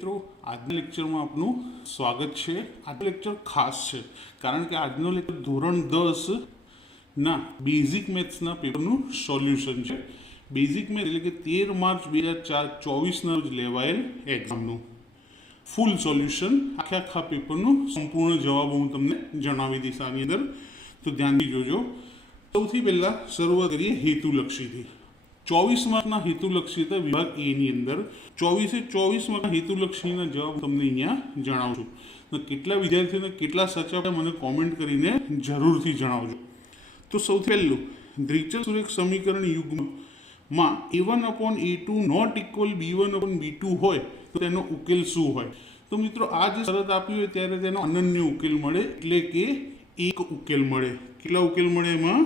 મિત્રો આજના લેક્ચરમાં આપનું સ્વાગત છે। આજનો લેક્ચર ખાસ છે કારણ કે આજનો લેક્ચર ધોરણ 10 ના બેઝિક મેથ્સના પેપરનું સોલ્યુશન છે। બેઝિક મેથ્સ એટલે કે 13 માર્ચ 2024 ના રોજ લેવાયેલ એક્ઝામનું ફૂલ સોલ્યુશન આખા પેપરનું સંપૂર્ણ જવાબ હું તમને જણાવી દઈશ આની અંદર, તો ધ્યાનથી જોજો। સૌથી પહેલાં શરૂઆત કરીએ હેતુલક્ષીથી। 24 માર્કના હેતુલક્ષી હતા વિભાગ એ ની અંદર 24 માર્કના હેતુલક્ષીના જવાબ તમને અહીંયા જણાવું છું। તો કેટલા વિદ્યાર્થીઓને કેટલા સાચા પડ્યા મને કોમેન્ટ કરીને જરૂરથી જણાવજો। તો સૌથી પહેલું દ્વિચલ સમીકરણ યુગ્મમાં a1/a2 નોટ ઇક્વલ b1/b2 હોય તો તેનો ઉકેલ શું હોય? તો મિત્રો આ જે શરત આપી હોય ત્યારે તેનો અનન્ય ઉકેલ મળે, એટલે કે એક ઉકેલ મળે। કેટલા ઉકેલ મળે? એમાં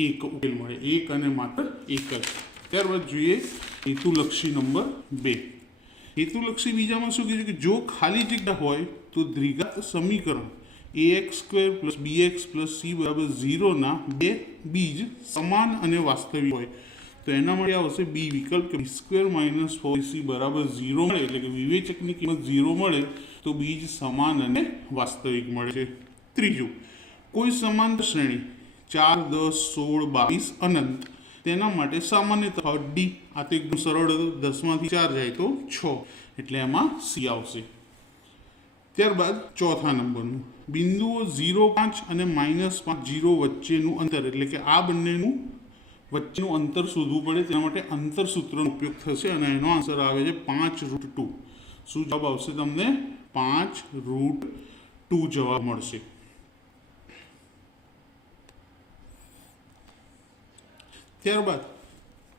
એક ઉકેલ મળે, એક અને માત્ર એક જ। ત્યારબાદ જોઈએ હેતુલક્ષી નંબર 2। હેતુલક્ષી બીજામાં શું કીધું કે જો ખાલી જગ્યા હોય તો દ્વિઘાત સમીકરણ ax² + bx + c = 0 ના બે બીજ સમાન અને વાસ્તવિક હોય તો એના માટે આવશે બી વિકલ્પ કે b² - 4ac = 0 મળે, એટલે કે વિવેચકની કિંમત 0 મળે તો બીજ સમાન અને વાસ્તવિક મળે છે। ત્રીજું, કોઈ સમાંતર શ્રેણી 4, 10, 16, 22 અનંત તેના માટે સામાન્ય તફાવત ડી। આ તો એકદમ સરળ હતો, 10 માંથી 4 જાય તો 6, એટલે એમાં સી આવશે। ત્યારબાદ ચોથા નંબરનું બિંદુઓ 0, 5 અને -5, 0 વચ્ચેનું અંતર, એટલે કે આ બંનેનું વચ્ચેનું અંતર શોધવું પડે, તેના માટે અંતર સૂત્રનો ઉપયોગ થશે અને એનો આન્સર આવે છે 5√2। શું જવાબ આવશે? તમને 5√2 જવાબ મળશે। ત્યારબાદ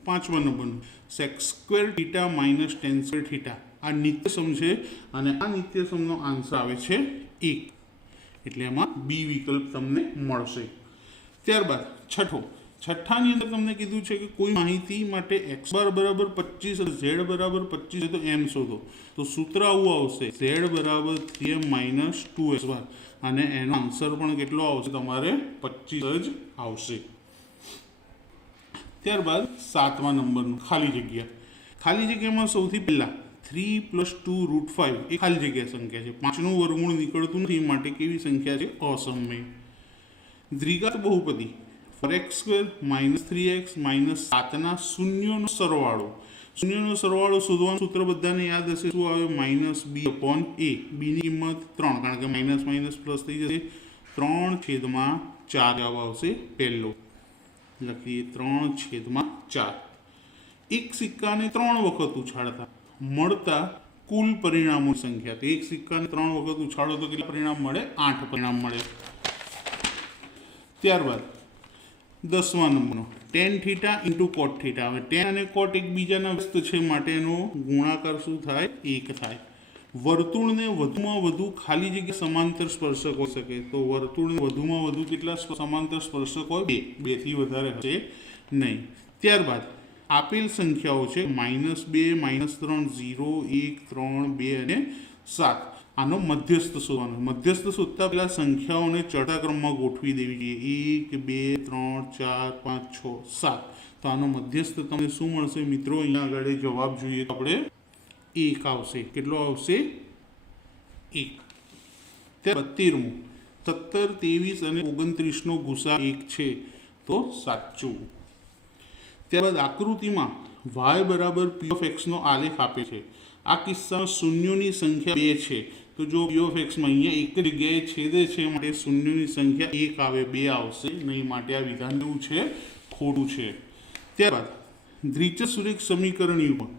પાંચમા નંબરનું sec² θ - tan² θ આ નિત્યસમ છે અને આ નિત્યસમનો આન્સર આવે છે 1, એટલે એમાં બી વિકલ્પ તમને મળશે। ત્યારબાદ છઠ્ઠાની અંદર તમને કીધું છે કે કોઈ માહિતી માટે x બાર બરાબર 25 અને z બરાબર 25 છે તો m શોધો। તો સૂત્ર આવું આવશે z બરાબર 3m - 2x બાર અને એનો આન્સર પણ કેટલો આવશે? તમારે 25 જ આવશે। ત્યારબાદ સાતમા નંબરનું ખાલી જગ્યા। ખાલી જગ્યામાં સૌથી પહેલા 3 + 2 √5 એ ખાલી જગ્યા સંખ્યા છે, 5નું વર્ગમૂળ નીકળતું નથી, માટે કેવી સંખ્યા છે? અસમય। દ્વિઘાત બહુપદી 4x² - 3x - 7 ના શૂન્યનો સરવાળો। શૂન્યનો સરવાળો શોધવાનું સૂત્ર બધાને યાદ હશે, શું આવે? -b/a। બીની કિંમત 3, કારણ કે માઇનસ પ્લસ થઈ જશે, 3/4 જવાબ આવશે પહેલો। લખીએ 3/4। એક સિક્કાને 3 વખત ઉછાળતા મળતા કુલ પરિણામોની સંખ્યા। તો એક સિક્કાને 3 વખત ઉછાળો તો કેટલા પરિણામ મળે? 8 પરિણામ મળે। ત્યારબાદ 10મા નંબરનો tan θ × cot θ। હવે tan અને cot એકબીજાના વ્યસ્ત છે માટે એનો ગુણાકાર શું થાય? 1 થાય। વર્તુળને વધુમાં વધુ ખાલી જગ્યા સમાંતર સ્પર્શક હોઈ શકે, તો વર્તુળને વધુમાં વધુ કેટલા સમાંતર સ્પર્શક હોય? 2 થી વધારે હશે નહીં। ત્યારબાદ આપેલ સંખ્યાઓ છે -2, -3, 0, 1, 3, 2 અને 7। આનો મધ્યસ્થ શોધવાનો। મધ્યસ્થ શોધતા પહેલા સંખ્યાઓને ચડતા ક્રમમાં ગોઠવી દેવી જોઈએ, 1, 2, 3, 4, 5, 6, 7। તો આનો મધ્યસ્થ તમને શું મળશે મિત્રો? અહીંયા આગળ જવાબ જોઈએ તો આપણે 1 આવશે। કેટલો આવશે? 1। ત્યારબાદ 13મું 17, 23 અને 29નો ગુસા 1 છે તો સાચું। ત્યારબાદ આકૃતિમાં y બરાબર p(x) નો આલેખ આપે છે। આ કિસ્સામાં શૂન્યોની સંખ્યા 2 છે, તો જો p(x)માં અહીંયા એક જગ્યાએ છેદે છે માટે શૂન્યોની સંખ્યા 1 આવે, 2 આવશે નહીં, માટે આ વિધાન એવું છે? ખોટું છે। ત્યારબાદ દ્વિચલ સુરેખ સમીકરણ યુગ્મ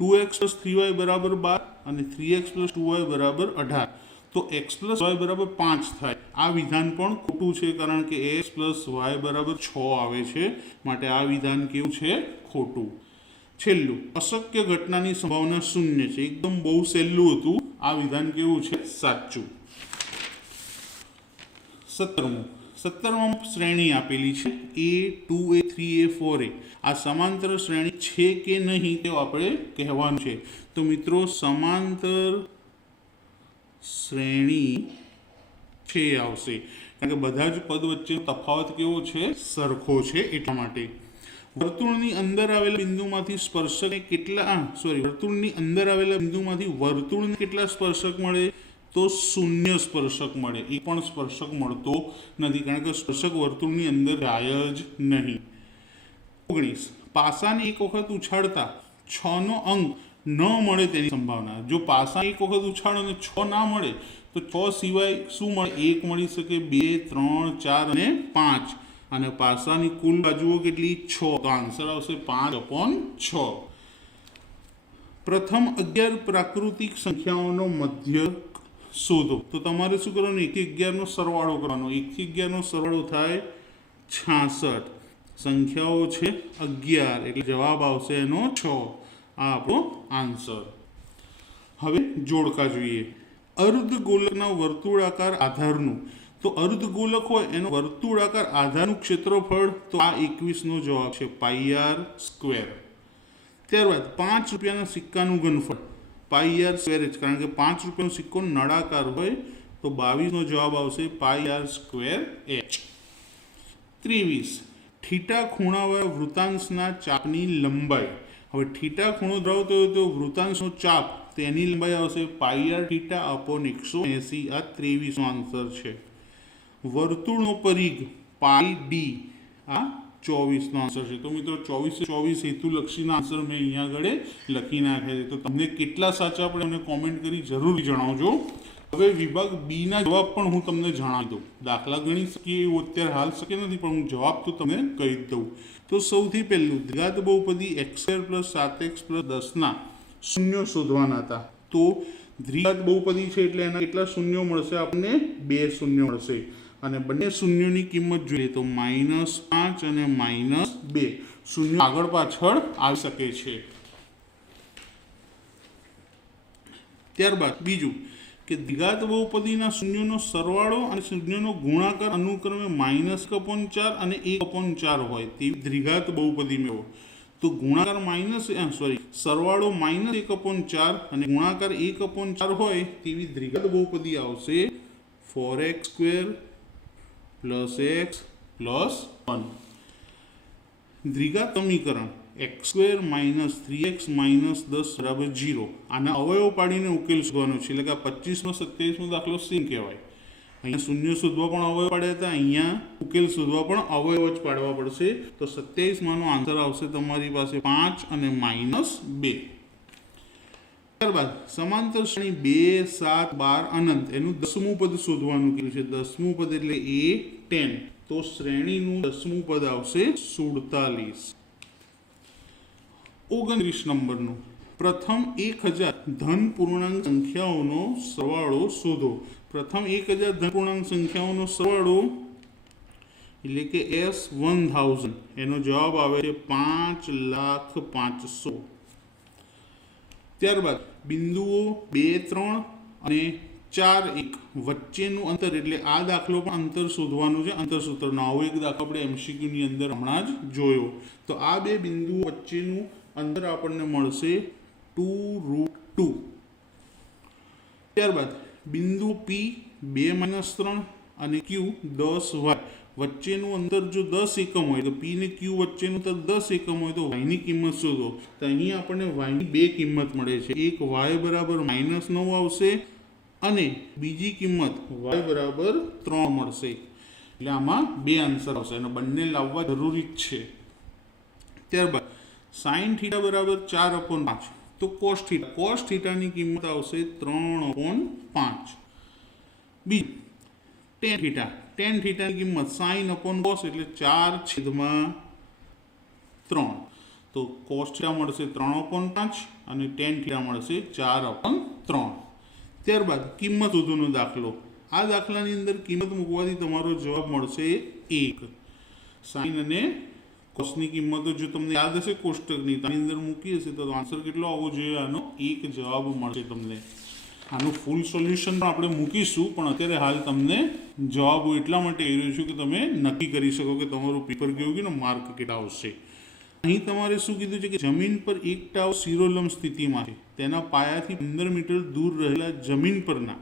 2x + 3y = 12 અને 3x + 2y = 18 તો x + y = 5 થાય। આ વિધાન પણ ખોટું છે કારણ કે x + y = 6 આવે છે, માટે આ વિધાન કેવું છે? ખોટું। છેલ્લું અશક્ય ઘટનાની સંભાવના 0 છે, એકદમ બહુ સહેલું હતું, આ વિધાન કેવું છે? સાચું। 17માં શ્રેણી આપેલી છે a2a 3a 4a। આ સમાંતર શ્રેણી છે કે નહીં તે આપણે કહેવાનું છે। તો મિત્રો સમાંતર શ્રેણી છે આવશે, કારણ કે બધા જ પદ વચ્ચેનો તફાવત કેવો છે? સરખો છે, એટલા માટે। વર્તુળની અંદર આવેલા બિંદુમાંથી સ્પર્શકને કેટલા વર્તુળની અંદર આવેલા બિંદુમાંથી વર્તુળને કેટલા સ્પર્શક મળે? તો શૂન્ય સ્પર્શક મળે. એક પણ સ્પર્શક મળતો નથી, કારણ કે સ્પર્શક વર્તુળની અંદર જાય જ નહીં. 19. પાસાને એક વખત ઉછાળતા 6 નો અંક ન મળે તેની સંભાવના. જો પાસા એક વખત ઉછાળો અને 6 ના મળે તો 6 સિવાય શું મળે? 1 મળી શકે, 2, 3, 4 અને 5. અને પાસાની કુલ બાજુઓ કેટલી? 6. તો આન્સર આવશે 5/6. પ્રથમ 11 પ્રાકૃતિક સંખ્યાઓનો મધ્યક શોધો. તો તમારે શું કરવાનું? 1 થી 11 નો સરવાળો કરવાનો. 1 થી 11 નો સરવાળો થાય 66. સંખ્યાઓ છે 11, એટલે જવાબ આવશે એનો 6. આ આપણો આન્સર. હવે જોડકા જોઈએ. અર્ધગોલકના વર્તુળાકાર આધારનું, તો અર્ધગોલક હોય એનો વર્તુળાકાર આધારનું ક્ષેત્રફળ, તો આ 21નો જવાબ છે πr². ત્યારબાદ 5 રૂપિયાના સિક્કાનું ઘનફળ πr², કારણ કે 5 રૂપિયાનો સિક્કો નળાકાર હોય તો 22નો જવાબ આવશે πr²h. 23. થીટા ખૂણાવાળા વૃત્તાંશના ચાપની લંબાઈ. હવે થીટા ખૂણો ધરાવતો હોય તો વૃત્તાંશનો ચાપ, તેની લંબાઈ આવશે πr(θ/180). આ 23નો આન્સર છે. વર્તુળનો પરિઘ πd, આ 24નો આન્સર છે. તો મિત્રો 24 હેતુલક્ષીના આન્સર મેં અહીંયા આગળ લખી નાખ્યા છે. તો તમને કેટલા સાચા પડે મને કોમેન્ટ કરી જરૂર જણાવજો. હવે વિભાગ બી ના જવાબ પણ હું તમને જણાવી દઉં. દાખલા ગણી શકીએ એવું અત્યારે હાલ શક્ય નથી, પણ હું જવાબ તો તમને કહી દઉં. તો સૌથી પહેલું દ્વિઘાત બહુપદી x² + 7x + 10 શૂન્ય શોધવાના હતા. તો દ્વિઘાત બહુપદી છે એટલે એના કેટલા શૂન્યો મળશે? આપણને 2 શૂન્ય મળશે. અને બંને શૂન્યોની કિંમત જોઈએ તો -5 અને -2 શૂન્ય આગળ પાછળ આવી શકે છે. ત્યારબાદ બીજું કે દ્વિઘાત બહુપદીના શૂન્યનો સરવાળો અને શૂન્યનો ગુણાકાર અનુક્રમે -1/4 અને 1/4 હોય તેવી દ્વિઘાત બહુપદી મેળવો. તો ગુણાકાર સરવાળો -1/4 અને ગુણાકાર 1/4 હોય તેવી દ્વિઘાત બહુપદી આવશે 4x² + x + 1. દ્વિઘાત સમીકરણ x² - 3x - 10 = 0. આના અવયવ પાડીને ઉકેલ શોધવાનો છે. એટલે કે 25નો 27મો દાખલો સેમ કહેવાય. અહીંયા શૂન્ય શોધવા પણ અવયવ પાડ્યા હતા, અહીંયા ઉકેલ શોધવા પણ અવયવ જ પાડવા પડશે. તો 27માંનો આન્સર આવશે તમારી પાસે 5 અને -2. ત્યારબાદ સમાંતર શ્રેણી 2, 7, 12 અનંત એનું 10મું પદ શોધવાનું કીધું છે. 10મું પદ એટલે a10. તો શ્રેણીનું 10મું પદ આવશે 47. 29 નંબરનું પ્રથમ 1000 ધન પૂર્ણાંક સંખ્યાઓનો સરવાળો શોધો. પ્રથમ 1000 ધન પૂર્ણાંક સંખ્યાઓનો સરવાળો એટલે કે S1000, એનો જવાબ આવે છે 5,05,000. ત્યારબાદ બિંદુઓ 2, 3 અને 4, 1 વચ્ચેનું અંતર, એટલે આ દાખલો પણ અંતર શોધવાનું છે. અંતર સૂત્રનો આવો એક દાખલો આપણે MCQની અંદર હમણાં જ જોયો. તો આ બે બિંદુઓ વચ્ચેનું અંતર આપણને મળશે 2√2. ત્યારબાદ બિંદુ P 2 - 3 અને Q 10y વચ્ચેનું અંતર જો 10 એકમ હોય તો P ને Q વચ્ચેનું અંતર 10 એકમ હોય તો y ની કિંમત શોધો. તો અહીં આપણને y ની બે કિંમત મળે છે. એક y બરાબર -9 આવશે અને બીજી કિંમત y બરાબર 3 મળશે. એટલે આમાં બે આન્સર આવશે અને બંને લાવવા જરૂરી જ છે. ત્યારબાદ sin θ બરાબર 4/5. તો cos θની કિંમત આવશે 3/5. બીજું tan θની કિંમત sin/cos એટલે 4/3. તો cos θ મળશે 3/5 અને tan θ મળશે 4/3. ત્યારબાદ કિંમત શોધવાનો દાખલો. આ દાખલાની અંદર કિંમત મૂકવાથી તમારો જવાબ મળશે 1. sin અને cosની કિંમતો જો તમને યાદ હશે કોષ્ટકની, તેની અંદર મૂકી હશે તો આન્સર કેટલો આવવો જોઈએ? આનો 1 જવાબ મળશે તમને. આનું ફૂલ સોલ્યુશન પણ આપણે મૂકીશું, પણ અત્યારે હાલ તમને જવાબો એટલા માટે કહી રહ્યો છું કે તમે નક્કી કરી શકો કે તમારું પેપર કેવું ગયું ને માર્ક કેટલા આવશે. અહીં તમારે શું કીધું છે કે જમીન પર એક ટાવ શિરોલંબ સ્થિતિમાં છે. તેના પાયાથી 15 મીટર દૂર રહેલા જમીન પરના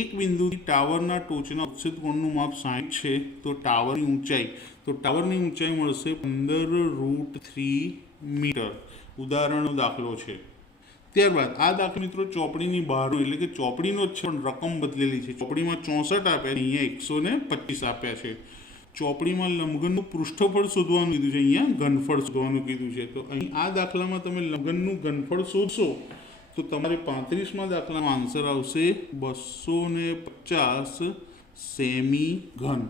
એક બિંદુથી ટાવરના ટોચના ઉચ્છેદ કોણનું માપ 60 છે. તો ટાવરની ઊંચાઈ તો ટાવરની ઊંચાઈ મળશે 15√3 મીટર. ઉદાહરણનો દાખલો છે. ત્યારબાદ આ દાખલો મિત્રો ચોપડીની બહારનો એટલે કે ચોપડીનો જ છે, પણ રકમ બદલેલી છે. ચોપડીમાં 64 આપ્યા છે, અહીંયા 125 આપ્યા છે. ચોપડીમાં લંબઘનનું પૃષ્ઠફળ શોધવાનું કીધું છે, અહીંયા ઘનફળ શોધવાનું કીધું છે. તો અહીં આ દાખલામાં તમે લંબઘનનું ઘનફળ શોધશો તો તમારે 35માં દાખલામાં આન્સર આવશે 250 સેમી ઘન.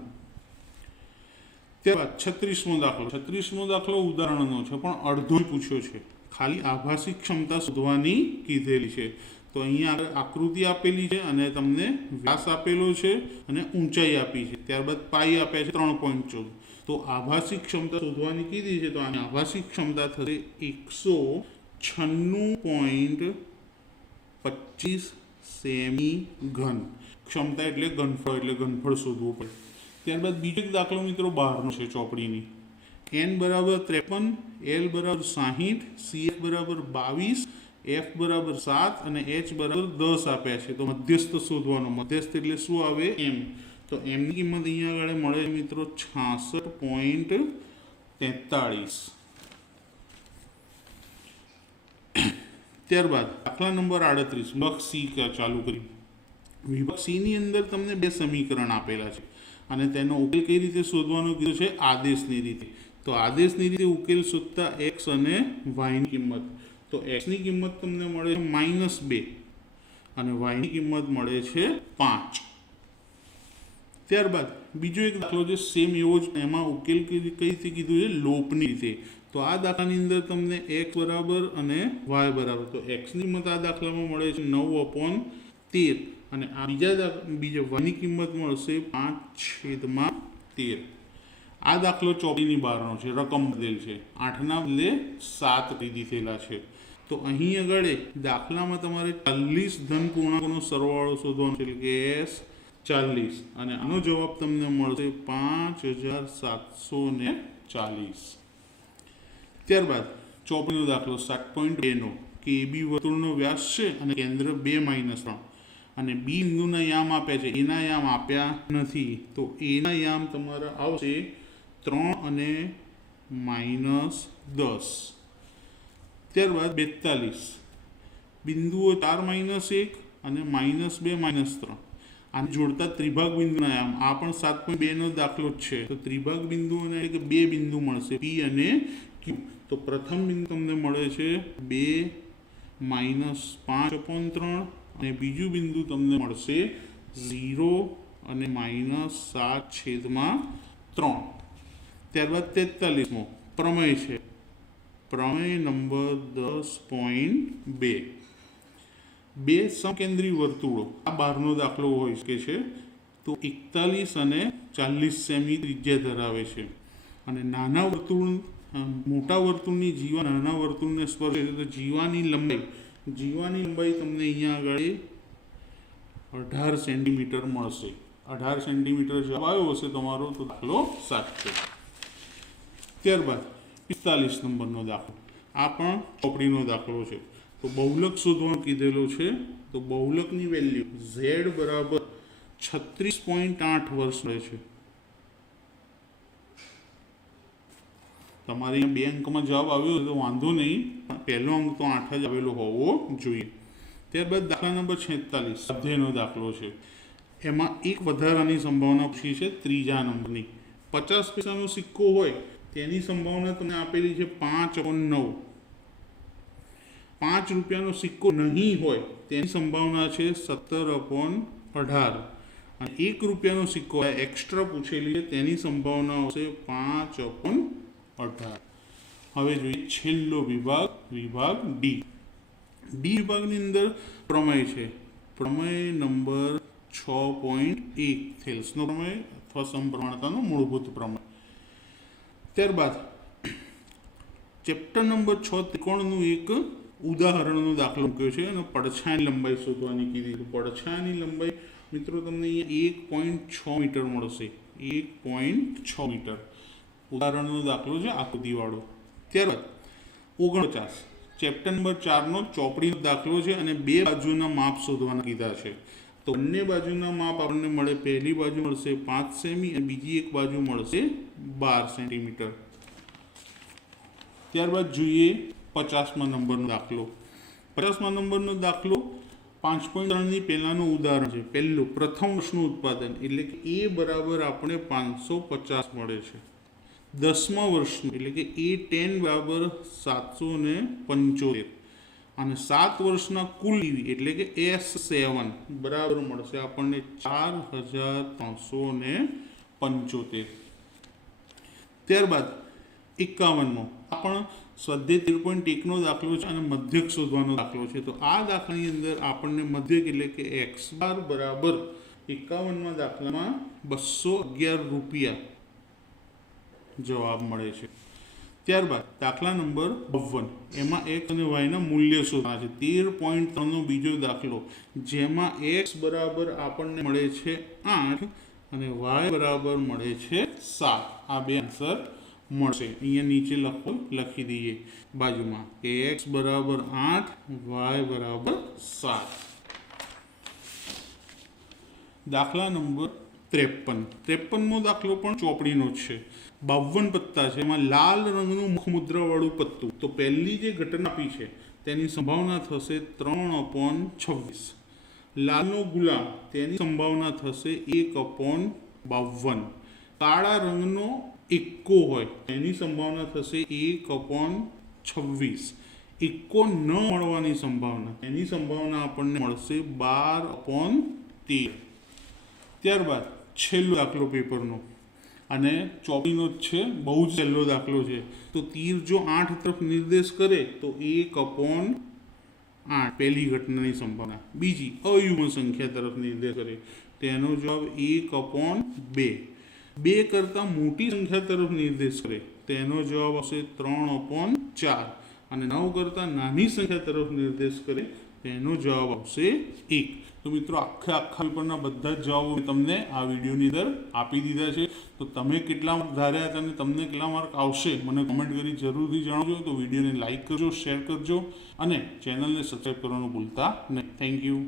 ત્યારબાદ 36મો દાખલો ઉદાહરણનો છે, પણ અડધો પૂછ્યો છે. ખાલી આભાસી ક્ષમતા શોધવાની કીધેલી છે. તો અહીંયા આકૃતિ આપેલી છે અને તમને વ્યાસ આપેલો છે અને ઊંચાઈ આપી છે. ત્યારબાદ પાઈ આપ્યા છે 3.14. તો આભાસી ક્ષમતા શોધવાની કીધી છે. તો આની આભાસી ક્ષમતા થશે 196.25 સેમી ઘન. ક્ષમતા એટલે ઘનફળ, એટલે ઘનફળ શોધવું પડે. ત્યારબાદ બીજો એક દાખલો મિત્રો બહારનો છે ચોપડીની. n બરાબર 53, l બરાબર 60, cf બરાબર 22, f બરાબર 7 અને h બરાબર 10 આપ્યા છે. તો મધ્યસ્થ શોધવાનો. મધ્યસ્થ એટલે શું આવે? m. તો m ની કિંમત અહીંયા આગળ મળે મિત્રો 66.43. ત્યારબાદ દાખલા નંબર 38 વિભાગ સી ચાલુ કરી. વિભાગ સી ની અંદર તમને બે સમીકરણ આપેલા છે અને તેનો ઉકેલ કઈ રીતે શોધવાનો કીધું છે? આદેશની રીતે. તો આદેશની રીતે ઉકેલ શોધતા x અને y ની કિંમત. તો x ની કિંમત તમને મળે છે -2 અને y ની કિંમત મળે છે 5. ત્યારબાદ બીજો એક દાખલો છે સેમ એવો જ, એમાં ઉકેલ કઈ રીતે કીધું છે? લોપની રીતે. તો આ દાખલાની અંદર તમને x બરાબર અને y બરાબર. તો x ની કિંમત આ દાખલામાં મળે છે 9/13 અને આ બીજા y ની કિંમત મળશે 5/13. આ દાખલો ચોપડીની બહારનો છે, રકમ બદલેલ છે. 8ના બદલે 7 કરી દીધેલા છે. તો અહીં આગળ દાખલામાં તમારે 40 ધન પૂર્ણાંકોનો સરવાળો શોધવાનો છે, એટલે કે S40, અને આનો જવાબ તમને મળશે 5740. ત્યારબાદ ચોપડીનો દાખલો 7.2નો કે AB વર્તુળનો વ્યાસ છે અને કેન્દ્ર 2-3 અને B બિંદુના યામ આપ્યા છે, એના યામ આપ્યા નથી. તો એના યામ તમારા આવશે 3 અને -10. ત્યારબાદ 42 બિંદુઓ 4-1 અને -2-3 આને જોડતા ત્રિભાગ બિંદુના યામ. આ પણ 7.2નો દાખલો જ છે. તો ત્રિભાગ બિંદુઓને એટલે કે બે બિંદુ મળશે, P અને Q. તો પ્રથમ બિંદુ તમને મળે છે 2 -5/3 અને બીજું બિંદુ તમને મળશે 0 અને -7/3. ત્યારબાદ 43મો પ્રમેય છે. પ્રમેય નંબર 10.2. બે સમકેન્દ્રી વર્તુળો, આ બહારનો દાખલો હોઈ શકે છે. તો 41 અને 40 સેમી ત્રિજ્યા ધરાવે છે અને નાના વર્તુળ મોટા વર્તુળની જીવા નાના વર્તુળને સ્પર્શે છે. તો જીવાની લંબાઈ તમને અહીંયા આગળ 18 સેન્ટીમીટર મળશે. 18 સેન્ટીમીટર જવાબ આવ્યો હશે તમારો, તો દાખલો સાચો. ત્યારબાદ 45 નંબરનો દાખલો. આ પણ ચોપડીનો દાખલો છે. તો બહુલક શોધવાનું કીધેલો છે. તો બહુલકની વેલ્યુ z બરાબર 36.8 વર્ષ રહે છે. તમારે અહીંયા 2 અંકમાં જવાબ આવ્યો તો વાંધો નહીં, પહેલો અંક તો 8 જ આવેલો હોવો જોઈએ. ત્યારબાદ દાખલા નંબર 46 સ્વાધ્યાયનો દાખલો છે. એમાં એક વધારાની સંભાવના પૂછી છે, ત્રીજા નંબરની. 50 પૈસાનો સિક્કો હોય તેની સંભાવના તમને આપેલી છે 5/9. 5 રૂપિયાનો સિક્કો નહીં હોય તેની સંભાવના છે 17/18 અને 1 રૂપિયાનો સિક્કો એક્સ્ટ્રા પૂછેલી છે તેની સંભાવના આવશે 5/18. હવે જોઈએ છેલ્લો વિભાગ, વિભાગ ડી. ડી વિભાગની અંદર પ્રમેય છે. પ્રમેય નંબર 6.1 થેલ્સનો પ્રમેય અથવા સમપ્રમાણતાનો મૂળભૂત પ્રમેય. ત્યારબાદ ચેપ્ટર નંબર 6 ત્રિકોણનું એક ઉદાહરણનો દાખલો મૂક્યો છે અને પડછાયાની લંબાઈ શોધવાની કીધી છે. પડછાયાની લંબાઈ મિત્રો તમને અહીંયા 1.6 મીટર મળશે. 1.6 મીટર ઉદાહરણનો દાખલો છે, આકૃતિવાળો. ત્યારબાદ 49 ચેપ્ટર નંબર 4નો ચોપડીનો દાખલો છે અને બે બાજુના માપ શોધવાના કીધા છે. તો બંને બાજુના માપ આપણને મળે, પહેલી બાજુ મળશે 5 સેમી અને બીજી એક બાજુ મળશે 12 સેન્ટીમીટર. ત્યારબાદ જોઈએ 50મા નંબરનો દાખલો. 50મા નંબરનો દાખલો 5.3ની પહેલાંનું ઉદાહરણ છે. પહેલું પ્રથમ વર્ષનું ઉત્પાદન એટલે કે એ બરાબર આપણે 550 મળે છે. 10મા વર્ષનું એટલે કે A10 બરાબર 775 અને 7 વર્ષના કુલ ઈવી એટલે કે S7 બરાબર મળશે આપણને 4375. ત્યારબાદ 51મો આ પણ સ્વાધ્યાય 13.1નો દાખલો છે અને મધ્યક શોધવાનો દાખલો છે. તો આ દાખલાની અંદર આપણને મધ્યક એટલે કે x બાર બરાબર 51મા દાખલામાં 211 રૂપિયા જવાબ મળે છે. ત્યારબાદ દાખલા નંબર 52 એમાં x અને yના મૂલ્ય શોધવાના છે. 13.3નો બીજો દાખલો જેમાં x બરાબર આપણને મળે છે 8 અને y બરાબર મળે છે 7. આ બે આન્સર મળશે. અહીંયા નીચે લખી દઈએ બાજુમાં કે x બરાબર 8 y બરાબર 7. દાખલા નંબર 53મો દાખલો પણ ચોપડીનો જ છે. 52 પત્તા છે. એમાં લાલ રંગનું મુખમુદ્રાવાળું પત્તું. તો પહેલી જે ઘટના આપી છે તેની સંભાવના થશે 3/26. લાલનો ગુલામ તેની સંભાવના થશે 1/52. કાળા રંગનો એક્કો હોય એની સંભાવના થશે 1/26. એક્કો ન મળવાની સંભાવના એની સંભાવના આપણને મળશે 12/13. ત્યારબાદ છેલ્લો દાખલો પેપરનો અને ચોપડીનો જ છે, બહુ જ સહેલો દાખલો છે. તો તીર જો 8 તરફ નિર્દેશ કરે તો 1/8 પહેલી ઘટનાની સંભાવના. બીજી અયુગ્મ સંખ્યા તરફ નિર્દેશ કરે તેનો જવાબ 1/2. 2 કરતાં મોટી સંખ્યા તરફ નિર્દેશ કરે તેનો જવાબ આવશે 3/4 અને 9 કરતાં નાની સંખ્યા તરફ નિર્દેશ કરે તેનો જવાબ આવશે 1. તો મિત્રો આખા પેપરના બધા જ જવાબો તમને આ વિડીયોની અંદર આપી દીધા છે. તો તમે કેટલા માર્ક ધાર્યા હતા અને તમને કેટલા માર્ક આવશે મને કમેન્ટ કરી જરૂરથી જણાવજો. તો વિડીયોને લાઇક કરજો, શેર કરજો અને ચેનલને સબસ્ક્રાઈબ કરવાનું ભૂલતા નહીં. Thank you.